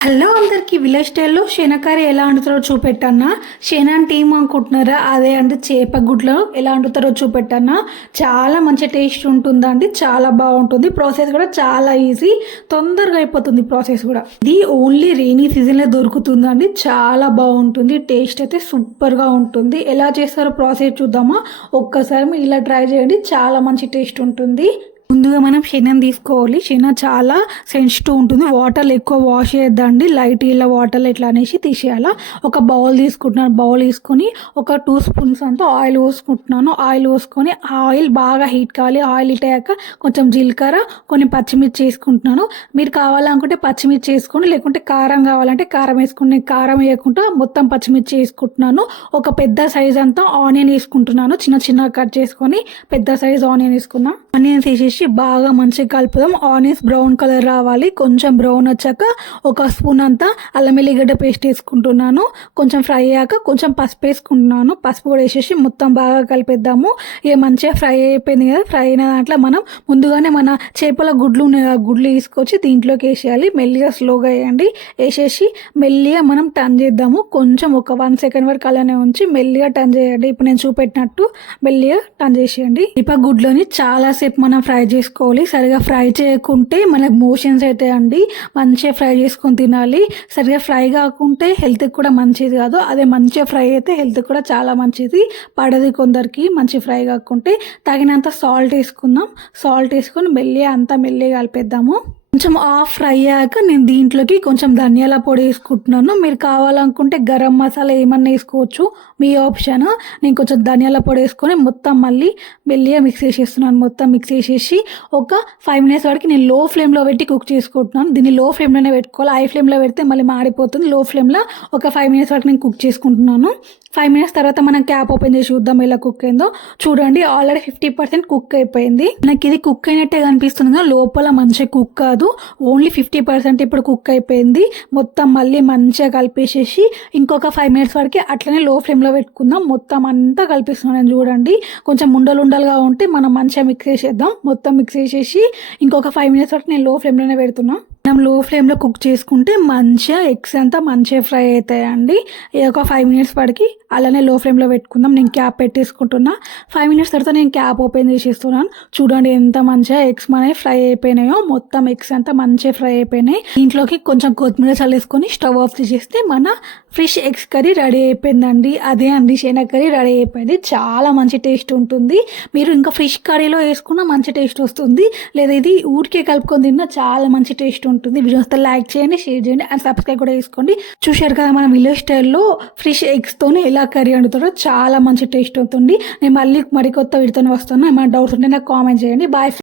Hello అందరికి village స్టైల్లో శనకర్రీ ఎలా వండుతారో చూపెట్టన్నా. శన అంటే ఏమనుకుంటున్నారా? అదే అంటే చేప గుడ్లో ఎలా వండుతారో చూపెట్టన్నా. చాలా మంచి టేస్ట్ ఉంటుందండి, చాలా బాగుంటుంది. ప్రాసెస్ కూడా చాలా ఈజీ, తొందరగా అయిపోతుంది ప్రాసెస్ కూడా. ఇది ఓన్లీ రెయినీ సీజన్లో దొరుకుతుందండి, చాలా బాగుంటుంది. టేస్ట్ అయితే సూపర్గా ఉంటుంది. ఎలా చేస్తారో ప్రాసెస్ చూద్దామా? ఒక్కసారి మీరు ఇలా ట్రై చేయండి, చాలా మంచి టేస్ట్ ఉంటుంది. ముందుగా మనం శనగ తీసుకోవాలి. శనగ చాలా సెన్సిటివ్ ఉంటుంది, వాటర్లో ఎక్కువ వాష్ చేయొద్దండి. లైట్ ఇలా వాటర్లో ఇట్లా అనేసి తీసేయాలా. ఒక బౌల్ తీసుకుంటున్నాను. బౌల్ తీసుకొని ఒక 2 స్పూన్స్ అంతా ఆయిల్ పోసుకుంటున్నాను. ఆయిల్ పోసుకొని ఆయిల్ బాగా హీట్ కావాలి. ఆయిల్ హీట్ అయ్యాక కొంచెం జీలకర్ర, కొన్ని పచ్చిమిర్చి వేసుకుంటున్నాను. మీరు కావాలనుకుంటే పచ్చిమిర్చి వేసుకోండి, లేకుంటే కారం కావాలంటే కారం వేసుకోండి. కారం వేయకుండా మొత్తం పచ్చిమిర్చి వేసుకుంటున్నాను. ఒక పెద్ద సైజ్ అంతా ఆనియన్ వేసుకుంటున్నాను. చిన్న చిన్న కట్ చేసుకొని పెద్ద సైజ్ ఆనియన్ వేసుకున్నా. ఆనియన్స్ వేసేసి బాగా మంచిగా కలుపుదాం. ఆనియన్స్ బ్రౌన్ కలర్ రావాలి. కొంచెం బ్రౌన్ వచ్చాక ఒక స్పూన్ అంతా అల్లం వెల్లిగడ్డ పేస్ట్ వేసుకుంటున్నాను. కొంచెం ఫ్రై అయ్యాక కొంచెం పసుపు వేసుకుంటున్నాను. పసుపు కూడా వేసేసి మొత్తం బాగా కలిపేద్దాము. ఇక మంచిగా ఫ్రై అయిపోయింది కదా. ఫ్రై అయిన దాంట్లో మనం ముందుగానే మన చేపల గుడ్లు ఉన్నాయి, ఆ గుడ్లు తీసుకొచ్చి దీంట్లోకి వేసేయాలి. మెల్లిగా స్లోగా వేయండి. వేసేసి మెల్లిగా మనం టర్న్ చేద్దాము. కొంచెం ఒక 1 సెకండ్ వరకు అలానే ఉంచి మెల్లిగా టర్న్ చేయండి. ఇప్పుడు నేను చూపెట్టినట్టు మెల్లిగా టర్న్ చేసేయండి. చేప గుడ్లని చాలాసేపు మనం ఫ్రై చేసుకోవాలి. సరిగా ఫ్రై చేయకుంటే మనకు మోషన్స్ అవుతాయండి. మంచిగా ఫ్రై చేసుకొని తినాలి. సరిగా ఫ్రై కాకుంటే హెల్త్కి కూడా మంచిది కాదు. అదే మంచిగా ఫ్రై అయితే హెల్త్కి కూడా చాలా మంచిది. పడది కొందరికి మంచి ఫ్రై కాకుంటే. తగినంత సాల్ట్ వేసుకుందాం. సాల్ట్ వేసుకొని మెల్లిగా అంతా మెల్లిగా కలిపేద్దాము. కొంచెం ఆఫ్ ఫ్రై అయ్యాక నేను దీంట్లోకి కొంచెం ధనియాల పొడి వేసుకుంటున్నాను. మీరు కావాలనుకుంటే గరం మసాలా ఏమన్నా వేసుకోవచ్చు, మీ ఆప్షన్. నేను కొంచెం ధనియాల పొడి వేసుకొని మొత్తం మళ్ళీ మెల్లిగా మిక్స్ చేసేస్తున్నాను. మొత్తం మిక్స్ చేసేసి ఒక 5 మినిట్స్ వరకు నేను లో ఫ్లేమ్లో పెట్టి కుక్ చేసుకుంటున్నాను. దీన్ని లో ఫ్లేమ్లోనే పెట్టుకోవాలి. హై ఫ్లేమ్లో పెడితే మళ్ళీ మాడిపోతుంది. లో ఫ్లేమ్లో ఒక 5 మినిట్స్ వరకు నేను కుక్ చేసుకుంటున్నాను. 5 మినిట్స్ తర్వాత మనం క్యాప్ ఓపెన్ చేసి చూద్దాం ఎలా కుక్ అయిందో. చూడండి, ఆల్రెడీ 50% కుక్ అయిపోయింది. నాకు ఇది కుక్ అయినట్టే కనిపిస్తుంది కానీ లోపల మంచిగా కుక్ కాదు, ఓన్లీ 50% ఇప్పుడు కుక్ అయిపోయింది. మొత్తం మళ్ళీ మంచిగా కలిపేసేసి ఇంకొక 5 మినిట్స్ వరకు అట్లనే లో ఫ్లేమ్లో పెట్టుకుందాం. మొత్తం అంతా కలిపిస్తున్నాను చూడండి. కొంచెం ఉండలుగా ఉంటే మనం మంచిగా మిక్స్ చేసేద్దాం. మొత్తం మిక్స్ చేసేసి ఇంకొక 5 మినిట్స్ వరకు నేను లో ఫ్లేమ్లోనే పెడుతున్నా. మనం లో ఫ్లేమ్లో కుక్ చేసుకుంటే మంచిగా ఎగ్స్ అంతా మంచిగా ఫ్రై అవుతాయండి. ఒక 5 మినిట్స్ వరకు అలానే లో ఫ్లేమ్లో పెట్టుకుందాం. నేను క్యాప్ పెట్టేసుకుంటున్నా. 5 మినిట్స్ తర్వాత నేను క్యాప్ ఓపెన్ చేసేస్తున్నాను. చూడండి ఎంత మంచిగా ఎగ్స్ మనవి ఫ్రై అయిపోయినాయో. మొత్తం ఎగ్స్ అంతా మంచిగా ఫ్రై అయిపోయినాయి. దీంట్లోకి కొంచెం కొత్తిమీర చల్లేసుకొని స్టవ్ ఆఫ్ చేసేస్తే మన ఫిష్ ఎగ్స్ కర్రీ రెడీ అయిపోయిందండి. అదే అండి శనగ కర్రీ రెడీ అయిపోయింది. చాలా మంచి టేస్ట్ ఉంటుంది. మీరు ఇంకా ఫిష్ కర్రీలో వేసుకున్న మంచి టేస్ట్ వస్తుంది, లేదా ఇది ఊరికే కలుపుకొని తిన్నా చాలా మంచి టేస్ట్ ఉంటుంది. వీడియో వస్తే లైక్ చేయండి, షేర్ చేయండి అండ్ సబ్స్క్రైబ్ కూడా చేసుకోండి. చూశారు కదా మన విలేజ్ స్టైల్లో ఫిష్ ఎగ్స్తోనే ఎలా కర్రీ వండుతారో, చాలా మంచి టేస్ట్ అవుతుంది. నేను మళ్ళీ మరికొత్త వీడియోతో వస్తాను. ఏమైనా డౌట్స్ ఉంటే నాకు కామెంట్ చేయండి. బాయ్.